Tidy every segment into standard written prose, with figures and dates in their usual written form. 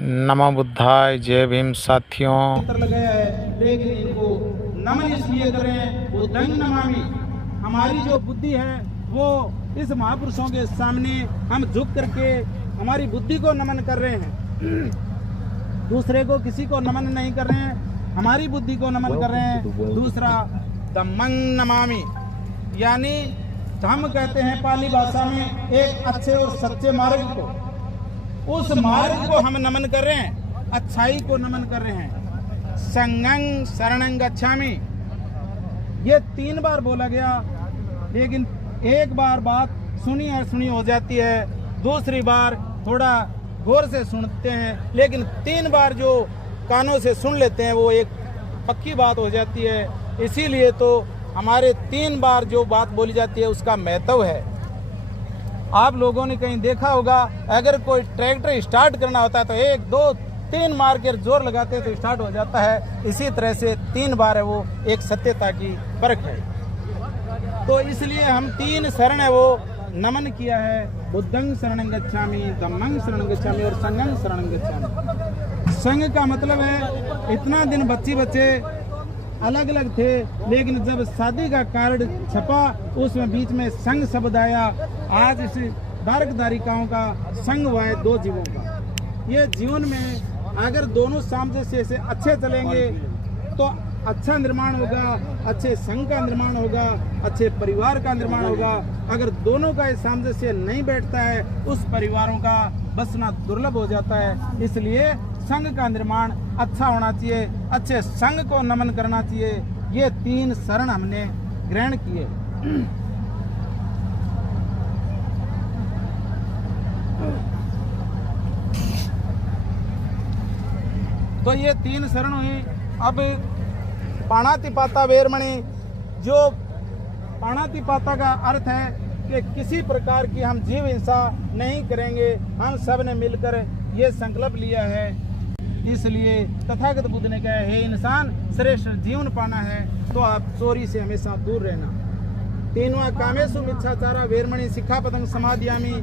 नमो बुद्धाय, जय भीम साथियों। लगाया है, लेकिन इनको नमन इसलिए कर रहे हैं, बुद्धं नमामि। हमारी जो बुद्धि है वो इस महापुरुषों के सामने हम झुक करके हमारी बुद्धि को नमन कर रहे हैं, दूसरे को किसी को नमन नहीं कर रहे हैं, हमारी बुद्धि को नमन कर रहे हैं। दूसरा धम्मं नमामि, यानी हम कहते हैं पाली भाषा में एक अच्छे और सच्चे मार्ग को, उस मार्ग को हम नमन कर रहे हैं, अच्छाई को नमन कर रहे हैं। संगं शरणं गच्छामि, ये 3 बार बोला गया, लेकिन एक बार बात सुनी हो जाती है, दूसरी बार थोड़ा गौर से सुनते हैं, लेकिन 3 बार जो कानों से सुन लेते हैं वो एक पक्की बात हो जाती है। इसीलिए तो हमारे 3 बार जो बात बोली जाती है उसका महत्व है। आप लोगों ने कहीं देखा होगा, अगर कोई ट्रैक्टर स्टार्ट करना होता है तो 1 2 3 मार कर जोर लगाते हैं तो स्टार्ट हो जाता है। इसी तरह से 3 बार है वो एक सत्यता की परख है। तो इसलिए हम 3 शरण है वो नमन किया है, बुद्धं शरणं गच्छामि, धम्मं शरणं गच्छामि और संघं शरणं गच्छामि। संघ का मतलब है, इतना दिन बच्चे अलग अलग थे, लेकिन जब शादी का कार्ड छपा उसमें बीच में संघ शब्द आया। आज इस दारिकाओं का संघ हुआ है 2 जीवों का। ये जीवन में अगर दोनों सामंजस्य से अच्छे चलेंगे तो अच्छा निर्माण होगा, अच्छे संघ का निर्माण होगा, अच्छे परिवार का निर्माण होगा। अगर दोनों का सामंजस्य नहीं बैठता है, उस परिवारों का बसना दुर्लभ हो जाता है। इसलिए संघ का निर्माण अच्छा होना चाहिए, अच्छे संघ को नमन करना चाहिए। ये 3 शरण हमने ग्रहण किए। तो ये 3 शरण हुई। अब पाणातिपाता वेरमणि, जो पाणातिपाता का अर्थ है कि किसी प्रकार की हम जीव हिंसा नहीं करेंगे। हम सब ने मिलकर ये संकल्प लिया है। इसलिए तथागत बुद्ध ने कहा, हे इंसान, श्रेष्ठ जीवन पाना है तो आप चोरी से हमेशा दूर रहना। 3वां कामेषु मिच्छाचारा वेरमणि सिक्खापदं समादयामि।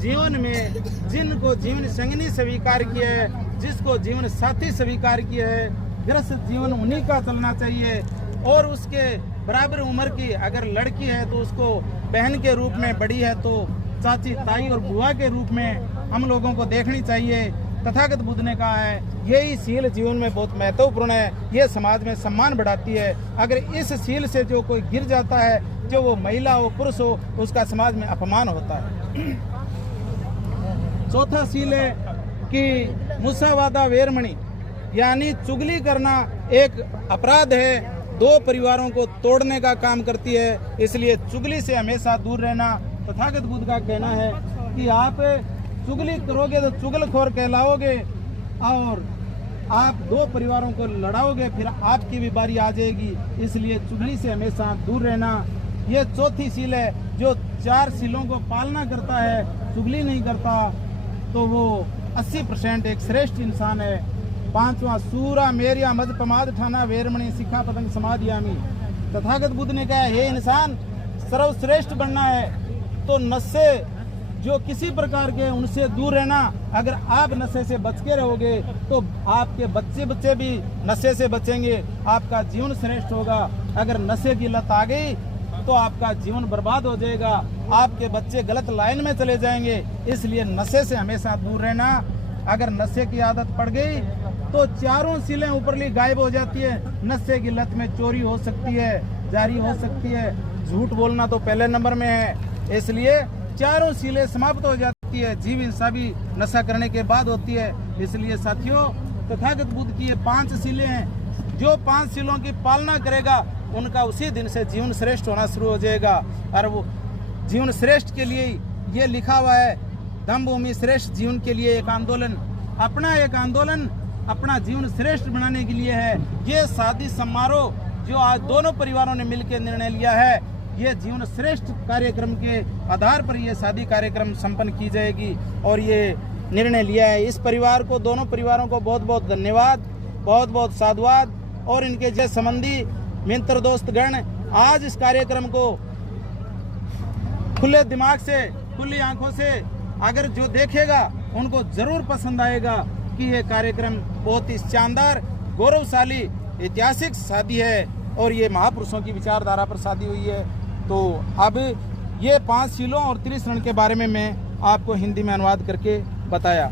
जीवन में जिनको जीवन संगनी स्वीकार किया है, जिसको जीवन साथी स्वीकार किया है, गृहस्थ जीवन उन्हीं का चलना चाहिए। और उसके बराबर उम्र की अगर लड़की है तो उसको बहन के रूप में, बड़ी है तो चाची, ताई और बुआ के रूप में हम लोगों को देखनी चाहिए। तथागत बुद्ध ने कहा है, यही सील जीवन में बहुत महत्वपूर्ण है, ये समाज में सम्मान बढ़ाती है। अगर इस सील से जो कोई गिर जाता है, जो वो महिला हो पुरुष हो, उसका समाज में अपमान होता है। चौथा सील है कि मुसावादा वेरमणि, यानी चुगली करना एक अपराध है, 2 परिवारों को तोड़ने का काम करती है। इसलिए चुगली से हमेशा दूर रहना। तथागत बुद्ध का कहना है कि आप चुगली करोगे तो चुगलखोर कहलाओगे और आप 2 परिवारों को लड़ाओगे, फिर आपकी भी बारी आ जाएगी। इसलिए चुगली से हमेशा दूर रहना। ये चौथी सील है। जो 4 सीलों को पालना करता है, चुगली नहीं करता, तो वो 80% एक श्रेष्ठ इंसान है। 5वां सूरा मेरिया मद प्रमाद ठाना वेरमणि सिक्खापदं समादयामि। तथागत बुद्ध ने कहा, हे इंसान, सर्वश्रेष्ठ बनना है तो नशे जो किसी प्रकार के उनसे दूर रहना। अगर आप नशे से बच के रहोगे तो आपके बच्चे भी नशे से बचेंगे, आपका जीवन श्रेष्ठ होगा। अगर नशे की लत आ गई तो आपका जीवन बर्बाद हो जाएगा, आपके बच्चे गलत लाइन में चले जाएंगे। इसलिए नशे से हमेशा दूर रहना। अगर नशे की आदत पड़ गई तो 4 सीलें ऊपरली गायब हो जाती है। नशे की लत में चोरी हो सकती है, जारी हो सकती है, झूठ बोलना तो पहले नंबर में है। इसलिए 4 सीलें समाप्त हो जाती है। जीव हिंसा भी नशा करने के बाद होती है। इसलिए साथियों, तथागत बुद्ध की ये 5 सीलें हैं। जो 5 सीलों की पालना करेगा उनका उसी दिन से जीवन श्रेष्ठ होना शुरू हो जाएगा। और वो जीवन श्रेष्ठ के लिए ये लिखा हुआ है, धम्मभूमि श्रेष्ठ जीवन के लिए एक आंदोलन। अपना एक आंदोलन अपना जीवन श्रेष्ठ बनाने के लिए है। ये शादी समारोह जो आज दोनों परिवारों ने मिलकर निर्णय लिया है, ये जीवन श्रेष्ठ कार्यक्रम के आधार पर ये शादी कार्यक्रम संपन्न की जाएगी और ये निर्णय लिया है। इस परिवार को, दोनों परिवारों को बहुत बहुत धन्यवाद, बहुत बहुत साधुवाद। और इनके जैसे संबंधी मित्र दोस्तगण आज इस कार्यक्रम को खुले दिमाग से, खुली आंखों से अगर जो देखेगा उनको जरूर पसंद आएगा। कि ये कार्यक्रम बहुत ही शानदार, गौरवशाली, ऐतिहासिक शादी है और ये महापुरुषों की विचारधारा पर शादी हुई है। तो अब ये 5 शीलों और 30 रण के बारे में मैं आपको हिंदी में अनुवाद करके बताया।